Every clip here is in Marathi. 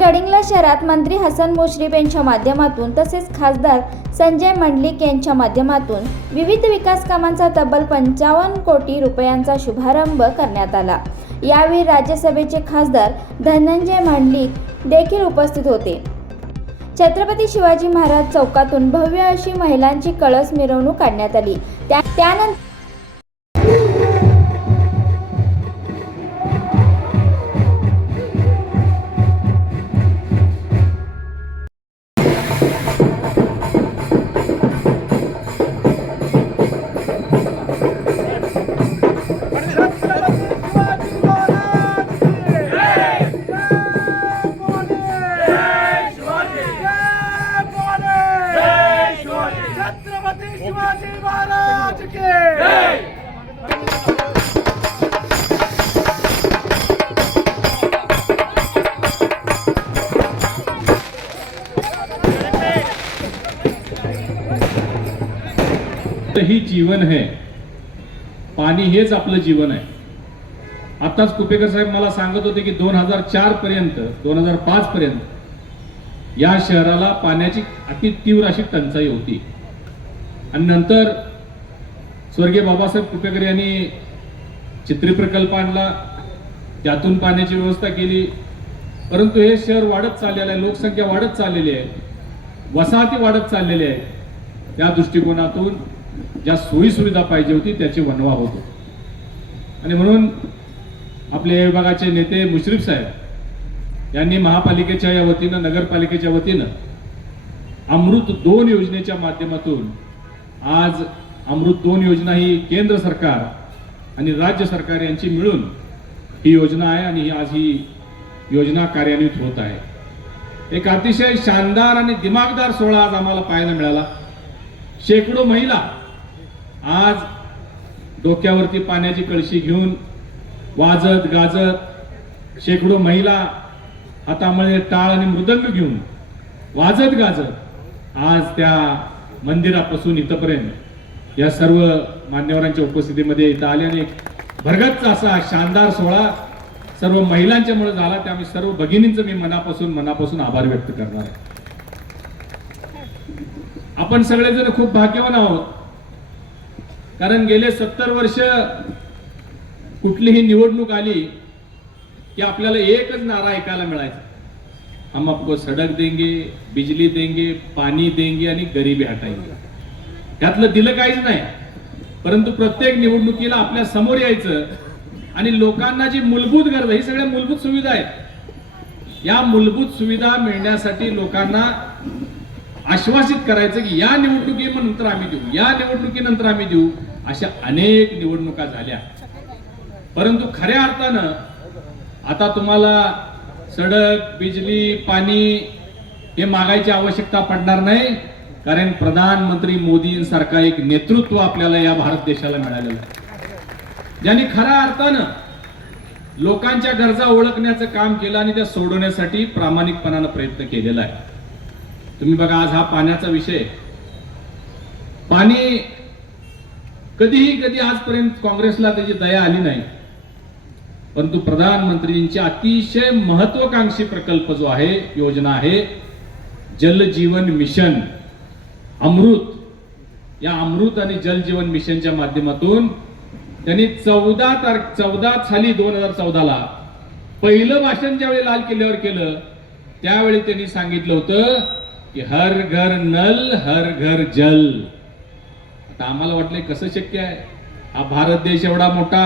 गडिंगला शहरात मंत्री हसन मुश्रीफ यांच्या माध्यमातून तसेच खासदार संजय मंडलिक यांच्या माध्यमातून विविध विकास कामांचा तब्बल पंचावन्न कोटी रुपयांचा शुभारंभ करण्यात आला. यावेळी राज्यसभेचे खासदार धनंजय मंडलिक देखील उपस्थित होते. छत्रपती शिवाजी महाराज चौकातून भव्य अशी महिलांची कळस मिरवणूक काढण्यात आली. त्या त्यानंतर ही जीवन है पाणी हेच आपलं जीवन आहे. आताच कुपेकर साहेब मला सांगत होते की दोन हजार चार पर्यंत दोन हजार पाच पर्यंत या शहराला पाण्याची अति तीव्र अशी टंचाई होती. आणि नंतर स्वर्गीय बाबासाहेब कुपेकर यांनी चित्री प्रकल्प आणला त्यातून पाण्याची व्यवस्था केली. परंतु हे शहर वाढत चाललेलं आहे लोकसंख्या वाढत चाललेली आहे वसाहती वाढत चाललेली आहे. त्या दृष्टिकोनातून ज्या सोयीसुविधा पाहिजे होती त्याची वनवा होतो. आणि म्हणून आपले विभागाचे नेते मुश्रीफ साहेब यांनी महापालिकेच्या या वतीनं नगरपालिकेच्या वतीनं अमृत दोन योजनेच्या माध्यमातून आज अमृत दोन योजना ही केंद्र सरकार आणि राज्य सरकार यांची मिळून ही योजना आहे आणि ही आज ही योजना कार्यान्वित होत आहे. एक अतिशय शानदार आणि दिमागदार सोहळा आज आम्हाला पाहायला मिळाला. शेकडो महिला आज डोक्यावरती पाण्याची कळशी घेऊन वाजत गाजत शेकडो महिला हातामध्ये टाळ आणि मृदंग घेऊन वाजत गाजत आज त्या मंदिरापासून इथपर्यंत या सर्व मान्यवरांच्या उपस्थितीमध्ये इथं आले आणि एक असा शानदार सोहळा सर्व महिलांच्यामुळे झाला त्यामुळे सर्व भगिनींचं मी मनापासून मनापासून आभार व्यक्त करणार आहे. आपण सगळेजण खूप भाग्यवान आहोत. कारण गेले सत्तर वर्ष कुठलीही निवडणूक आली की आपल्याला एकच नारा ऐकायला मिळायचा. हम आपको सडक देंगे बिजली देंगे पाणी देंगे आणि गरिबी हटाएंगे त्यातलं दिलं काहीच नाही. परंतु प्रत्येक निवडणुकीला आपल्यासमोर यायचं आणि लोकांना जी मूलभूत गरज आहे ही सगळ्या मूलभूत सुविधा आहेत. या मूलभूत सुविधा मिळण्यासाठी लोकांना आश्वासित करायचं की या निवडणुकीनंतर आम्ही देऊ या निवडणुकीनंतर आम्ही देऊ अशा अनेक निवडणुका झाल्या. परंतु खऱ्या अर्थानं आता तुम्हाला सडक बिजली पाणी हे मागायची आवश्यकता पडणार नाही कारण प्रधानमंत्री मोदींसारखा एक नेतृत्व आपल्याला या भारत देशाला मिळालेलं आहे. ज्यांनी खऱ्या अर्थानं लोकांच्या गरजा ओळखण्याचं काम केलं आणि त्या सोडवण्यासाठी प्रामाणिकपणानं प्रयत्न केलेला आहे. तुम्ही बघा आज हा पाण्याचा विषय. पाणी कधीही कधी आजपर्यंत काँग्रेसला त्याची दया आली नाही. परंतु प्रधानमंत्रींचे अतिशय महत्वाकांक्षी प्रकल्प जो आहे योजना आहे जल जीवन मिशन अमृत या अमृत आणि जल जीवन मिशनच्या माध्यमातून त्यांनी चौदा तारख चौदा साली दोन हजार चौदाला पहिलं भाषण ज्यावेळी लाल किल्ल्यावर केलं त्यावेळी त्यांनी सांगितलं होतं की हर घर नल हर घर जल. आता आम्हाला वाटले कसं शक्य आहे? हा भारत देश एवढा मोठा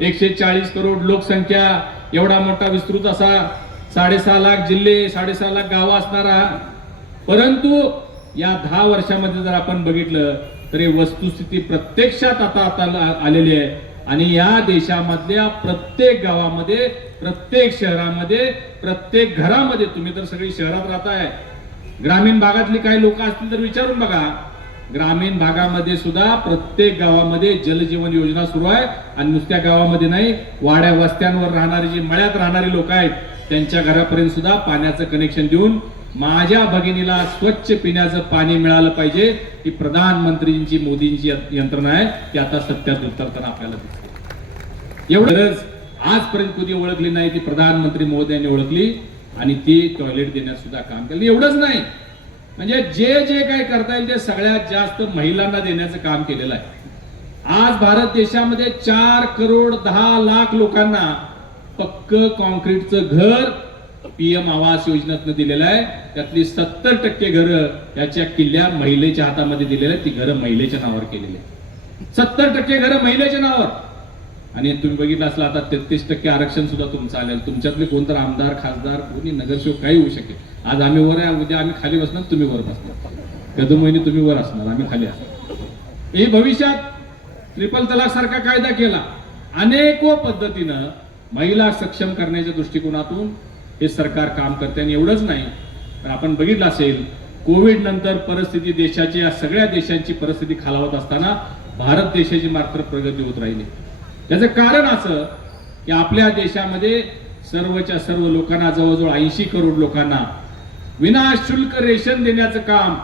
एकशे चाळीस करोड लोकसंख्या एवढा मोठा विस्तृत असा साडेसहा लाख जिल्हे साडेसहा लाख गावं असणारा परंतु या दहा वर्षामध्ये जर आपण बघितलं तर वस्तुस्थिती प्रत्यक्षात आता आता आलेली आहे. आणि या देशामधल्या प्रत्येक गावामध्ये प्रत्येक शहरामध्ये प्रत्येक घरामध्ये तुम्ही तर सगळी शहरात राहताय. ग्रामीण भागातली काही लोक असतील तर विचारून बघा. ग्रामीण भागामध्ये सुद्धा प्रत्येक गावामध्ये जलजीवन योजना सुरू आहे. आणि नुसत्या गावामध्ये नाही वाड्या वस्त्यांवर राहणारी जी मळ्यात राहणारी लोक आहेत त्यांच्या घरापर्यंत सुद्धा पाण्याचं कनेक्शन देऊन माझ्या भगिनीला स्वच्छ पिण्याचं पाणी मिळालं पाहिजे ही प्रधानमंत्रींची मोदींची यंत्रणा आहे. ती आता सत्यात उतरताना आपल्याला दिसते. एवढं गरज आजपर्यंत कधी ओळखली नाही ती प्रधानमंत्री महोदयांनी ओळखली. आणि ती टॉयलेट देण्यात सुद्धा काम केलं. एवढंच नाही. म्हणजे जे जे काही करता येईल ते सगळ्यात जास्त महिलांना देण्याचं काम केलेलं आहे. आज भारत देशामध्ये चार करोड दहा लाख लोकांना पक्क कॉन्क्रीटचं घर पीएम आवास योजनेतनं दिलेलं आहे. त्यातली सत्तर टक्के घरं याच्या किल्ल्या महिलेच्या हातामध्ये दिलेल्या आहेत. ती घरं महिलेच्या नावावर केलेली आहेत. सत्तर टक्के घरं महिलेच्या नावावर. आणि तुम्ही बघितलं असलं आता तेहतीस टक्के आरक्षण सुद्धा तुमचं आलेलं तुमच्यातले कोणतर आमदार खासदार कोणी नगरसेवक काही होऊ शकेल. आज आम्ही वर आहे उद्या आम्ही खाली बसणार तुम्ही वर बसणार. कदम महिने तुम्ही वर असणार आम्ही खाली असणार. हे भविष्यात ट्रिपल तलाक सारखा कायदा केला. अनेको पद्धतीनं महिला सक्षम करण्याच्या दृष्टिकोनातून हे सरकार काम करते आणि एवढंच नाही तर आपण बघितलं असेल कोविड नंतर परिस्थिती देशाची या सगळ्या देशांची परिस्थिती खालावत असताना भारत देशाची मात्र प्रगती होत राहिली. त्याचं कारण असं की आपल्या देशामध्ये सर्वच्या सर्व लोकांना जवळजवळ ऐंशी करोड लोकांना विनाशुल्क रेशन देण्याचं काम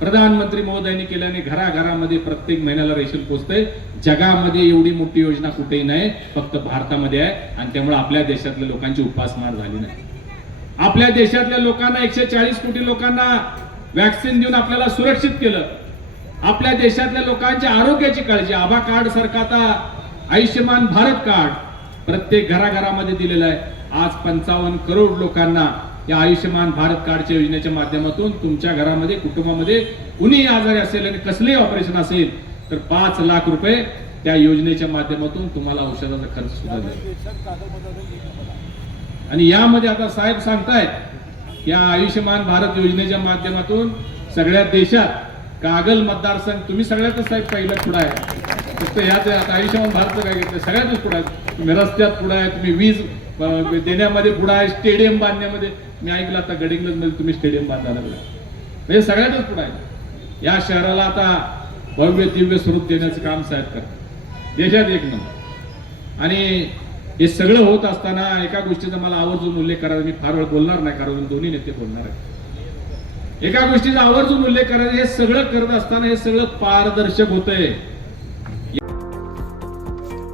प्रधानमंत्री महोदयांनी केल्याने घराघरामध्ये प्रत्येक महिन्याला रेशन पोचतंय. जगामध्ये एवढी मोठी योजना कुठेही नाही फक्त भारतामध्ये आहे आणि त्यामुळे आपल्या देशातल्या लोकांची उपासमार झाली नाही. आपल्या देशातल्या लोकांना एकशे चाळीस कोटी लोकांना वॅक्सिन देऊन आपल्याला सुरक्षित केलं. आपल्या देशातल्या लोकांच्या आरोग्याची काळजी. आभा कार्ड सारखा आता आयुष्यमान भारत कार्ड प्रत्येक घराघरामध्ये दिलेलं आहे. आज पंचावन्न करोड लोकांना या आयुष्यमान भारत कार्डच्या योजनेच्या माध्यमातून तुमच्या घरामध्ये कुटुंबामध्ये कुणीही आजारी असेल आणि कसलेही ऑपरेशन असेल तर पाच लाख रुपये त्या योजनेच्या माध्यमातून तुम्हाला औषधाचा खर्च सुद्धा जाईल आणि यामध्ये आता साहेब सांगतायत या आयुष्यमान भारत योजनेच्या माध्यमातून सगळ्या देशात कागल मतदारसंघ तुम्ही सगळ्यातच साहेब पहिलं पुढे आहे. फक्त याच आता आयुष्यमान भारतचं काय घेतलं सगळ्यातच पुढे आहे. तुम्ही रस्त्यात पुढे आहे तुम्ही वीज देण्यामध्ये पुढे आहे स्टेडियम बांधण्यामध्ये. मी ऐकलं आता गडिंग्लजमध्ये तुम्ही स्टेडियम बांधायला लागला म्हणजे सगळ्यातच पुढे आहे. या शहराला आता भव्य दिव्य स्वरूप देण्याचं काम साहेब करतात. देशात एक नंबर. आणि हे सगळं होत असताना एका गोष्टीचा मला आवर्जून उल्लेख करायचा मी फार वेळ बोलणार नाही कारण दोन्ही नेते बोलणार आहेत. एका गोष्टीचा आवर्जून उल्लेख करायचा हे सगळं करत असताना हे सगळं पारदर्शक होतंय.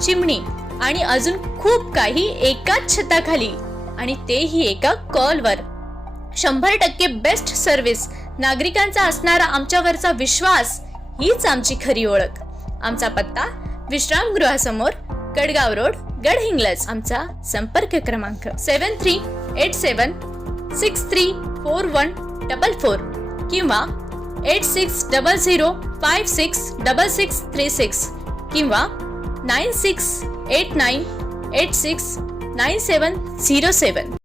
chimney आणि अजून खूप काही एकाच छताखाली आणि तेही एका कॉलवर. शंभर टक्के बेस्ट सर्व्हिस नागरिकांचा असणारा आमच्यावरचा विश्वास हीच आमची खरी ओळख. आमचा पत्ता विश्रामगृहासमोर कडगाव रोड गडहिंग्लज आमचा संपर्क क्रमांक seven three eight seven six three four one double four किंवा eight six double zero five six double six three six किंवा nine six eight nine eight six nine seven zero seven